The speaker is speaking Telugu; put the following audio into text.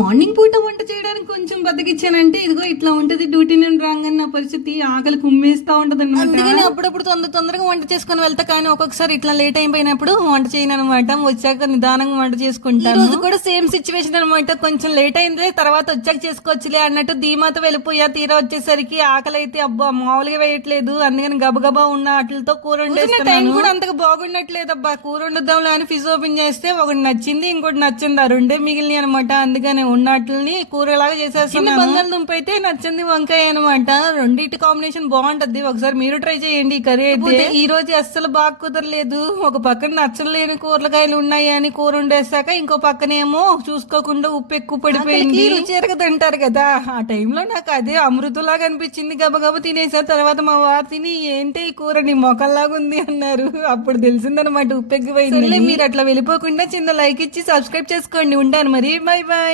మార్నింగ్ పూట వంట చేయడానికి కొంచెం బద్దకిచ్చానంటే ఇదిగో ఇట్లా ఉంటది. డ్యూటీ నుండి రాగానే నా పరిస్థితి ఆకలి కుమ్మేస్తా ఉంటది అనమాట. అందుకని అప్పుడప్పుడు తొందరగా వంట చేసుకుని వెళ్తా, కానీ ఒక్కొక్కసారి ఇట్లా లేట్ అయిపోయినప్పుడు వంట చేయను అనమాట. వచ్చాక నిదానంగా వంట చేసుకుంటాను. రోజు కూడా సేమ్ సిచ్యువేషన్ అనమాట. కొంచెం లేట్ అయిందిలే, తర్వాత వచ్చాక చేసుకోవచ్చులే అన్నట్టు ధీమాతో వెళ్ళిపోయా. తీరా వచ్చేసరికి ఆకలి అయితే అబ్బా మామూలుగా వేయట్లేదు. అందుకని గబగబా ఉన్న వాటితో కూర వండేస్తున్నాను. టైం కూడా అంతగా బాగుండట్లేదు. అబ్బా కూర వండుదాంలే అని ఫిజ్ ఓపెన్ చేస్తే ఒకటి నచ్చింది, ఇంకోటి నచ్చింది. ఆ రెండే మిగిలినాయి అనమాట. అందుకని ఉన్నట్లని కూరలాగా చేసేస్తున్నాను. బంగాళదుంప అయితే నచ్చింది వంకాయ అనమాట. రెండింటి కాంబినేషన్ బాగుంటది. ఒకసారి మీరు ట్రై చేయండి. ఈ కర్రీ అయితే ఈ రోజు అస్సలు బాగా కుదరలేదు. ఒక పక్కన నచ్చలేని కూరగాయలు ఉన్నాయి అని కూర వండేసాక ఇంకో పక్కనేమో చూసుకోకుండా ఉప్పు ఎక్కువ పడిపోయింది. చెరగదంటారు కదా, ఆ టైంలో నాకు అదే అమృతంలాగా అనిపించింది. గబగబా తినేసా. తర్వాత మా వారు తిని ఏంటి ఈ కూర నీ మొక్కల్లాగా ఉంది అన్నారు. అప్పుడు తెలిసిందనమాట ఉప్పు ఎక్కువైంది. మీరు అట్లా వెళ్ళిపోకుండా చిన్న లైక్ ఇచ్చి సబ్స్క్రైబ్ చేసుకోండి. ఉంటాను మరి, బై బాయ్.